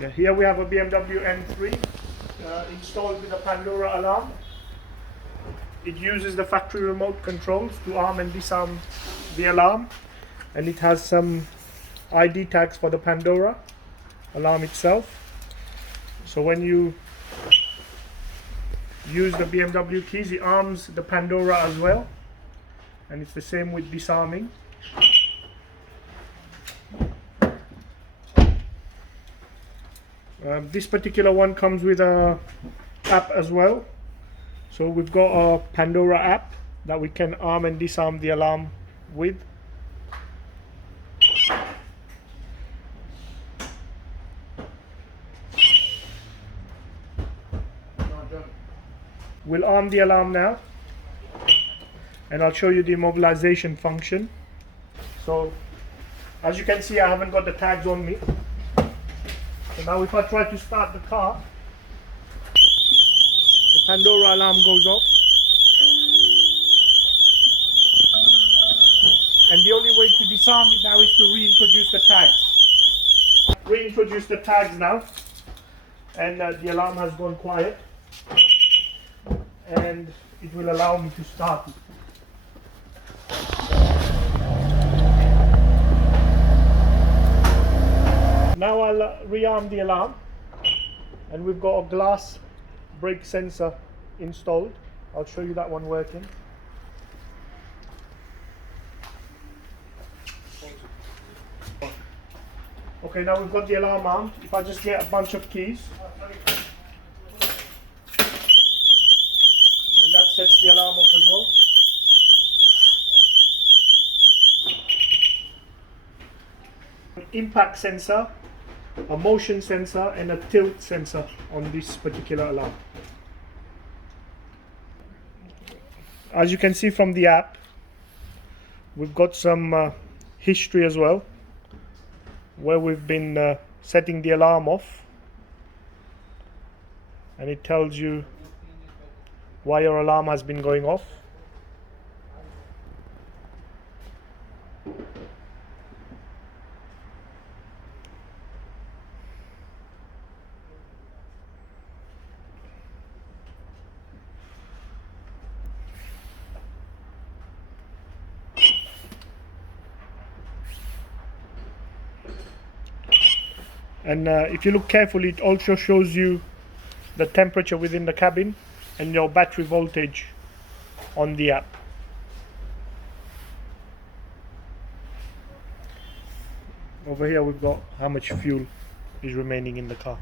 Yeah, here we have a BMW M3 installed with a Pandora alarm. It uses the factory remote controls to arm and disarm the alarm, and it has some ID tags for the Pandora alarm itself. So when you use the BMW keys, it arms the Pandora as well, and it's the same with disarming. This particular one comes with a app as well. So we've got a Pandora app that we can arm and disarm the alarm with. We'll arm the alarm now, and I'll show you the immobilization function. So as you can see, I haven't got the tags on me. So now if I try to start the car, the Pandora alarm goes off. And the only way to disarm it now is to reintroduce the tags. Reintroduce the tags now, and the alarm has gone quiet. And it will allow me to start it. Now I'll rearm the alarm, and we've got a glass brake sensor installed. I'll show you that one working. Okay, now we've got the alarm armed. If I just get a bunch of keys, and that sets the alarm off as well. An impact sensor, a motion sensor, and a tilt sensor on this particular alarm. As you can see from the app, we've got some history as well, where we've been setting the alarm off, and it tells you why your alarm has been going off. And if you look carefully, it also shows you the temperature within the cabin and your battery voltage on the app. Over here we've got how much fuel is remaining in the car.